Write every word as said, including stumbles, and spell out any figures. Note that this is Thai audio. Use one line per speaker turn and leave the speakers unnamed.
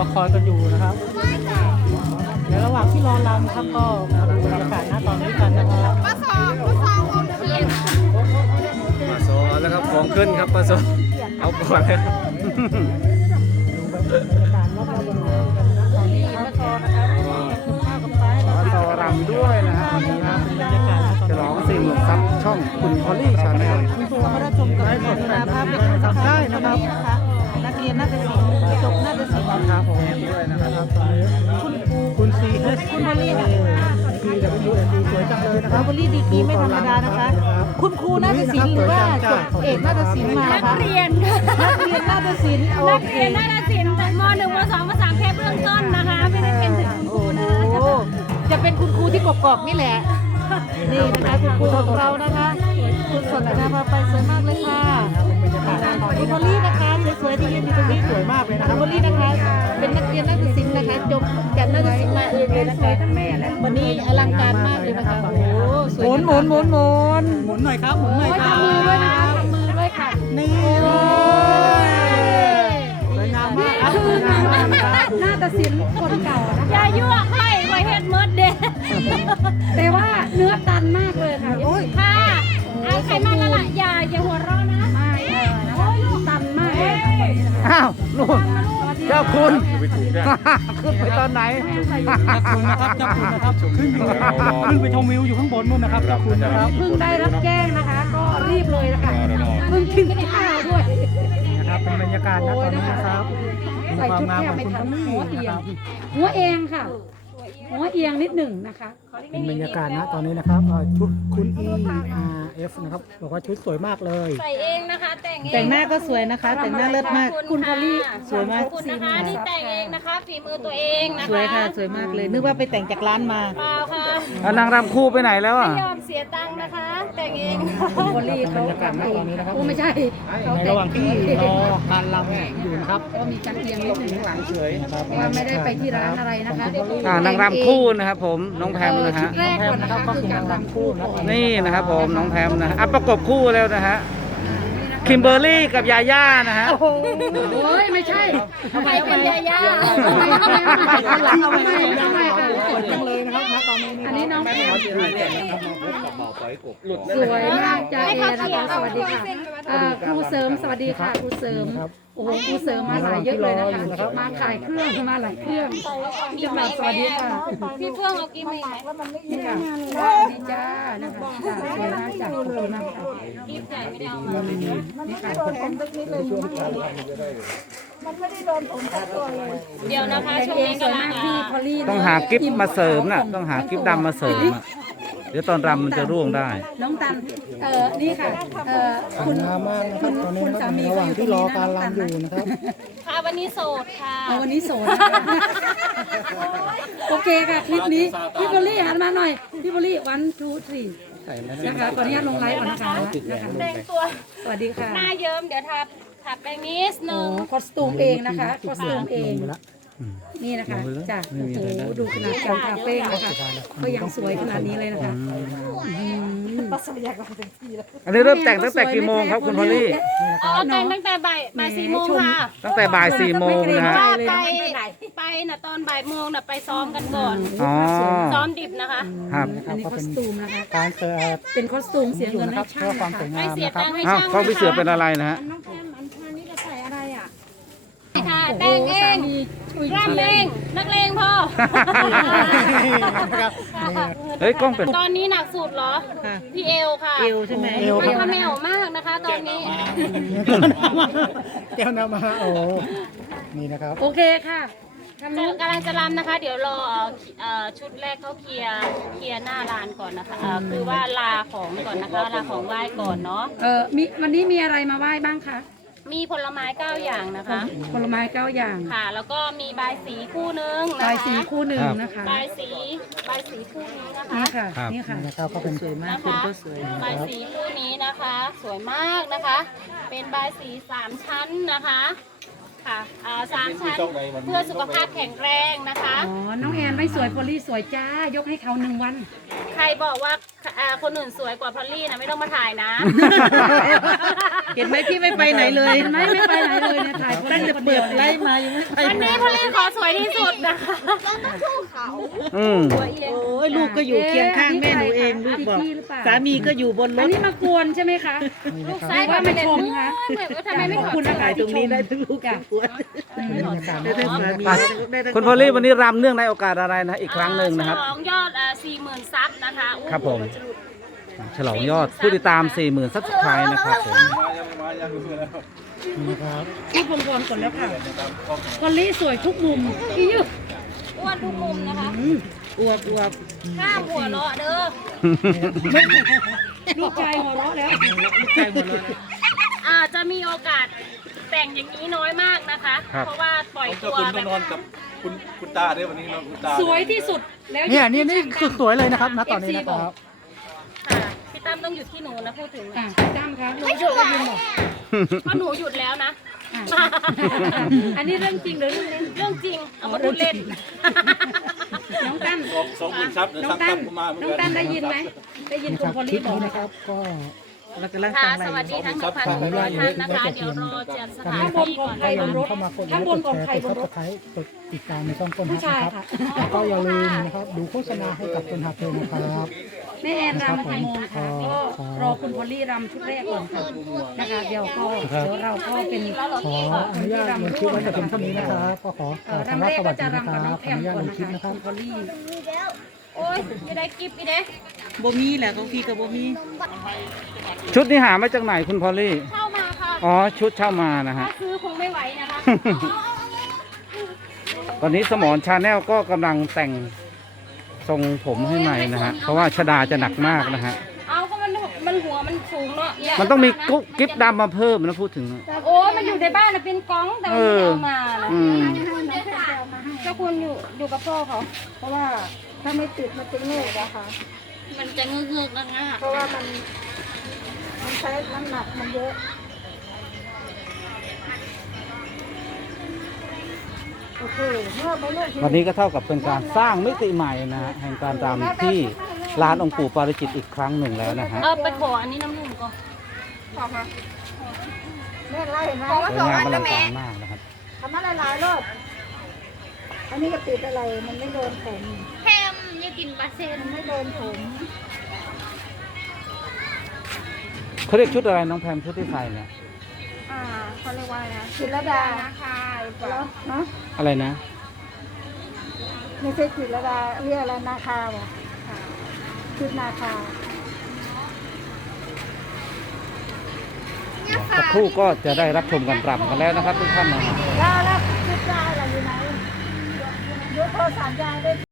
อคอยกันอยู่นะครับในระหว่างที่รอรำครับก็มาดูบรรยากาศณตอนนี้กันนะครับปลาซอปลาซอวงเทียน
ปลาโซแล้วครับของขึ้นครับปลาโซเอาก่อนเลย
ดูแบบบรรยากาศรอบๆบริเวณกันนะตอนนี้ปลาซอนะครับกับข้าวกับปลาให้เรา
ปลาซอรำด้วยนะฮะวันนี้นะ
บรรยากาศนะตอน
ฉ
นี้
ลองสิ่งซับช่องคุณพอลลี่ชาแนล
คุณครูมาได้ชมกับสนทนาภาพเป็นสัมภาษณ์นะครับนักเรียนนาฏศิลป์จบนาฏศิลป์ครับผมด้วยนะครับตอนนี้คุณคุณซีเอสคุณพอลลี่ซีดับเบิลยูเอ็นดีสวยจังเลยนะครับพอลลี่ดีกรีไม่ธรรมดานะคะคุณครูนาฏศิลป์หรือว่าจบเอกนาฏศิลป์มาคะ
เรียน
นักเรียนนาฏศิลป์โอ
นัก
เค
เรียนนาฏศิลป์ม .หนึ่ง ม สอง ม สาม แค่เบื้องต้นนะคะไม่ได้เป็นถึงคุณครูนะ
โอ้จะเป็นคุณครูที่กกอกนี่แหละนี่นะคะคุณครูของเรานะคะคุณสนทนาพาไปสวยมากเลยค่ะคุณพอลลี่นะคะสวยๆที่ยืนอยู่ตรงนี้สวยมากเลยนะคะพอลลี่นะคะเป็นนักเรียนนาฏศิลป์นะคะจบจากนาฏศิลป์มาเองเลยนะคะวันนี้อลังการมากเลยนะคะโอ้สวย
หมุนหมุนหมุนหมุน
หมุนหน่อยครับหมุนหน่อยครับ
ทำมือด้วยนะคะทำมือด้วยค่ะ
นี่สวยงามมากครับ
คือนาฏศิลป์คนเก่านะอย่ายั่วไข่ไว้เฮ็ดเมิดเด้แต่ว่าเนื้อตันมากเลยค่ะค่ะเอาใครมาละละอย่าอย่าหัวเราะนะไม่เออนะคะตันมากเลย
อ้าวนู่นเจ้าคุณขึ้นไปตอนไหน
เจ้าคุณนะครับเจ้าคุณนะครับขึ้นอยู่ขึ้นไปชมวิวอยู่ข้างบนนู่นนะครับเจ้าคุณนะครับ
เพิ่งได้รับแจ้งนะคะ ก็รีบเลยนะคะเพิ่งกินข้าวด้วย
นะครับเป็นบรรยากาศนะตอนนี้นะครับ
ใส่ชุดแค่ไม่ทันหัวเอียงหัวเอียงค่ะ หัวเอียงนิดหนึ่งนะคะ
เป็นบรรยากาศนะตอนนี้นะครับเอ่อชุดคุณ E R F นะครับบอกว่าชุดสวยมากเลย
ใส่เองนะคะแต่งเอง
แต่งหน้าก็สวยนะคะ แต่งหน้าเลิศมาก
คุณพอลลี่
สวยมาก
ขอบคุณนะคะนี่แต่งเองนะคะฝีมือตัวเองนะคะ
สวยค่ะสวยมากเลยนึกว่าไปแต่งจากร้านมา
เปล่าค่ะ
แล้วนางรำคู่ไปไหนแล้ว
ไม่
อ่ะ
ยอมเสียตังค์นะคะ แต่งเอง
คุณพอลลี่เขาบรรยากาศนะตอนนี้นะครับ
โอ้ไม่ใช่เขา
ใน
แต่
ระ
ง
หว่างที่รอการรำอยู่นะครับ
ก็มีการเอียงนิดหนึ่ง
หลังเฉย
นะครับ
ว่าไม่ได้ไปที่ร้านอะไรนะคะ
อ่านางรำคู่นะครับผมน้องแพมนะฮะ
ชุดแรกก่อนนะคะคือการรำคู่นะ
นี่นะครับผมน้องแพมนะฮะอ่ะประกบคู่แล้วนะฮะคิมเบอร์รี่กับยาย่านะฮะ
โอ้ยไม่ใช่ใครเป็นยาย่า
หลังเอาไว้ให้ยังไงค่ะสวยจังเลยนะครับณตอนนี้
อันนี้น้องแพม
หลุด
สวยมากจ้าเอนะคะสวัสดีค่ะอ่าครูเสริมสวัสดีค่ะครูเสริมโอ้โหครูเสริมมาหลายเยอะเลยนะคะมาขายเครื่องมาหลายเครื่องพี่จำหลัสวัสดีค่ะพี่เพื่องเอากินไหมนี่ค่ะนี่จ้านะคะจ้าสวยมากจ้าขอบคุณมากค่ะรีบจ่ายไม่ได้เอามานี่ค่ะเดี๋ยวนะคะช่วงนี้กำลังพี่พอลลี่
ต้องหากิฟต์มาเสริมน่ะต้องหากิฟต์ดำมาเสริมอ่ะเดี๋ยวตอนรำมันจะร่วงได้
น้องตันเอ่อนี่ค่ะเอ่อคุณ
งามมากนะครับตอนนี้นะครับระหว่างที่รอการรำอยู่นะครับ
ค่ะวันนี้โสดค่ะวันนี้โสดโอเคค่ะคลิปนี้พี่บอลลี่หันมาหน่อยพี่บอลลี่ one two three นะคะตอนนี้ลงไลฟ์ก่อนนะคะนะคะแต่งตัวสวัสดีค่ะหน้าเยิ้มเดี๋ยวทาทาแป้งนิดนึงคอสตูมเองนะคะคอสตูมเองนี่นะคะจ้ะโอ้โหดูขนาดการทาแป้งนะคะก็ยังสวยขนาดนี้เลยนะคะปัสสาวะกันเต็มที่แล้ว
อันนี้เริ่มแต่งตั้งแต่กี่โมงครับคุณพอลลี่
อ๋อแต่งตั้งแต่บ่ายบ่ายสี่โมงค่ะ
ตั้งแต่บ่ายสี่โมงนะฮะ
ว่าไปไปนะตอนบ่ายโมงนะไปซ้อมกันก่อน
อ๋อ
ซ้อมดิบนะคะ
ครับ
อันนี้คอสตูมนะคะ
การเอ่อ
เป็นคอสตูมเสีย
อยู่
เงิน
นะค
ให้
รับ
ช่า
เพื่อง ความสวยงาม
ให้เสีย
นะครับ
ตังค์ให้
อ้าว
ช่าง
เขาพี่เสือเป็นอะไรนะฮะ
น้องแคมอันพานี้จะใส่อะไรอ่ะค่ะแต่งเองรำเองนักเลงพ่อ
เฮ้ยกล้องเป็น
ตอนนี้หนักสุดเหรอพี่เอวค่ะ
เอวใช่ไหมเอว
มันทำแมวมากนะคะ ตอนนี้
แก้วน้ำมาโอ้นี่นะครับ
โอเคค่ะกำลังจะรำนะคะ เดี๋ยวรอเอ่อชุดแรกเขาเคลียร์เคลียร์หน้าร้านก่อนนะคะเอ่อคือว่าลาของก่อนนะคะลาของไหว้ก่อนเนาะเออมีวันนี้มีอะไรมาไหว้บ้างคะมีผลไม้เก้าอย่างนะคะ ผลไม้เก้าอย่างค่ะ แล้วก็มีใบายสีคู่หนึ่งนะคะใบายสีคู่หนึ่งนะคะใบายสีใบายสีคู่นี้นะคะนี่ค่ะนี่ค่ะ
นะครับก็เป็นสวยมาก
นะคะใบายสีคู่นี้นะคะ สวยมากนะคะ เป็นใบายสีสามชั้นนะคะค่ะอ่าสามชั้นเพื่อสุขภาพแข็งแรงนะคะอ๋อน้องแอนไม่สวยพอลลี่สวยจ้ายกให้เขาหนึ่งวันใครบอกว่าอ่าคนอื่นสวยกว่าพอลลี่นะไม่ต้องมาถ่ายนะ
เห็นไหมพี่ไม่ไปไหนเลย
เห็นไหมไม่ไปไหนเลยเนี่ยถ่าย
ตั้งแต่เปิดไลฟ์มายังไม่ไป
วัน
ไหน
นี้พลีขอสวยที่สุดนะคะ
อืม
โอ้ยลูกก็อยู่เคียงข้างแม่หนูเองลูกบอกสามีก็อยู่บนร
อั
ถ
นนี้มากวนใช่ไหมคะลูกซ้ายว่าไม่ชมคะทำไมไม่
ขอบคุณอากาศตรงนี้ได้ทั้งลูกทั้งผัวได้ทั้งสามีได้ทั้ง
คุณพอลลี่วันนี้รำเนื่องในโอกาสอะไรนะอีกครั้งหนึ่งนะครับ
ฉลองยอดสี่หมื่นซับนะคะอู้
ครับผม ฉลองยอดผู้ติดตาม สี่หมื่น ซับสไครต์นะครับผม
พูดก่อนก่อนแล้วค่ะกอลลี่สวยทุกมุมกี่ยุ
อ้วนทุกมุมนะคะ
อวบอวบ
ข้ามหัวเราะเด้อ
ลูกชายหัวเราะแล้วลูกชายหัวเราะแล้ว
อาจจะมีโอกาสแต่งอย่างนี้น้อยมากนะคะ
ครับ
เพราะว่าปล่อย
เจ้า
ตัว
คุณ
แบ
ต้อง
บ
นอนกับคุณคุณตาด้วยวันนี้นอนคุณตา
สวยที่สุดแล้ว
เนี่ยนี่นี่สุดสวยเลยนะครับณตอนนี้นะครับ
ค่ะพี่ตั้มต้องหยุดที่หนูนะพูดถึง
อ่ะพี่ตั้มครับหนูหยุดก็ยืนบอก
เพราะหนูหยุดแล้วนะ
อันนี้เรื่องจริงหรือเรื่องเล่น
เรื่องจริงเอามาพูดเล่น
น้องตั้ม
สองสองหมื่นซับเดี๋ยว
น้อง
สั่ง
ตั้
ตั้
ม
มเข้ามาเหมือน
น้อง
กั
ตั้
น
มได้ยินไหมได้ยิน
นะ
คุ
ค
ณ
รับ
พอล
คลิ
ลี่
ป
บอก
นี้
ไหม
นะครับก็
เรากำลัง
ค่ะ
ตั้งไล
สวัส
น์
ดีทั้งหกพันหกร้อยท่านนะคะ เดี๋ยวรอจัดสถาน
ข้างบน
ที่
ขอ
ก่
ง
อน
ใคร
นะ
บนร
คะ
ถเข้ามากดไลค์กดแชร์กดซับสไครต์กดติดตามในช่องต้นฮั
ผู้
ก
ชาย
นะครับ
ค่ะ
แล้วก็อย่าลืมนะครับดูโฆษณาให้กับต้นฮักเลยนะครับ
แม่แอนรำกี่โมงคะก็รอคุณพอลลี่รำชุดแรกก่อนค่ะนะคะเดี๋ยวก็เดี๋ยวเราก็เป็น
ขออนุญาตลงคลิปไว้แต่เพียงเท่านี้นะครับก็ขอ
เอ่อ
คำ
รำ
ว่า
แรก
สวั
ก็
ส
จะ
ดีนะค
รำ
รั
กับน้อง
บข
แอ
ออ
ม
นุญาต
ก่อ
ล
น
ง
นะ
คลิป
คะ
นะครับ
คุณพอลลี่
โอ้ยจะได้กิฟต์อีเด้
บ่มีแหละของพี่กับบ่มี
ชุดนี้หามาจากไหนคุณพอลลี่
เข้ามาค่ะ
อ๋อ ชุดเช่ามานะ
ถ้า
ฮะ
ซื้อคงไม่ไหวนะคะ
ตอนนี้สมอนชาแนลก็กำลังแต่งทรงผมให้ใหม่นะฮะ เพราะว่าชดาจะหนักมากนะฮะ
เอาก็มันมันหัวมันสูงเนาะย่า
มันต้องมีกุ๊กกิ๊บดำมาเพิ่มนะพูดถึงนะ
โอ้ยมันอยู่ในบ้านนะเป็นกล่องแต่มันไม่ได้เอามานะ
อืม
เจ้าคุณอยู่อยู่กับพ่อเขา
เพราะว่าถ้าไม่ติดมันจะเงือกอะค่ะ
มันจะเงือกเงือกๆนะงะ
เพราะว่ามันมันใช้น้ำหนักมันเยอะ โอเคเมื่อไปลูก
วันนี้ก็เท่ากับเป็นการสร้างมิติใหม่นะฮะแห่งการรำที่ลานองค์ปู่ปาริจิตอีกครั้งหนึ่งแล้วนะฮะ
เออไปขออันนี้น้ำนุ่มก่อน
แม่ไล่ไหม
สวยงามอลังการมากนะครับ
ทำมาหลายๆรอบอันนี้ก็ติดอะไร มันไม่โดนผม
แฮมอย่ากินปลาเซน
มันไม่โดนผม
เขาเรียกชุดอะไรน้องแพมชุดที่ใส่เนี่ย
อ่าเขาเรียกว่าอะไรนะจิตรดานะคะแล้วเนาะ
อะไรนะ
ไม่ใช่จิตรดาเรียกอะไรนาคาบอกชุดนาคา
สักครู่ก็จะได้รับชมกันรำกันแล้วนะครับทุกท่านนะฮะ
แล้วแล้วชุดยายอะไรอยู่ไหนยกโทรศัพท์ยายได้